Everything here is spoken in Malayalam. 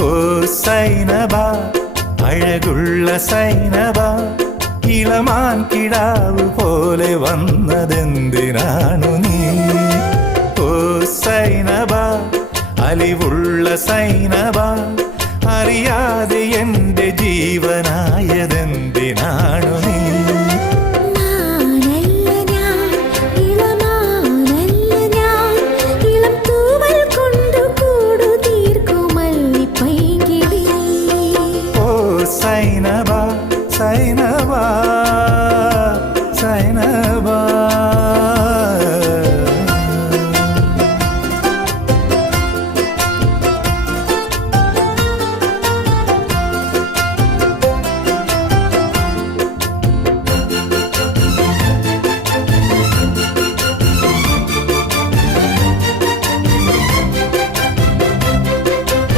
ഓ സൈനബ, അഴകുള്ള സൈനബ, ഇളമാൻ കിടാവ് പോലെ വന്നതെന്തിനാണു നീ? ഓ സൈനബ, അലിവുള്ള സൈനബ, അറിയാതെ എൻ്റെ ജീവനാ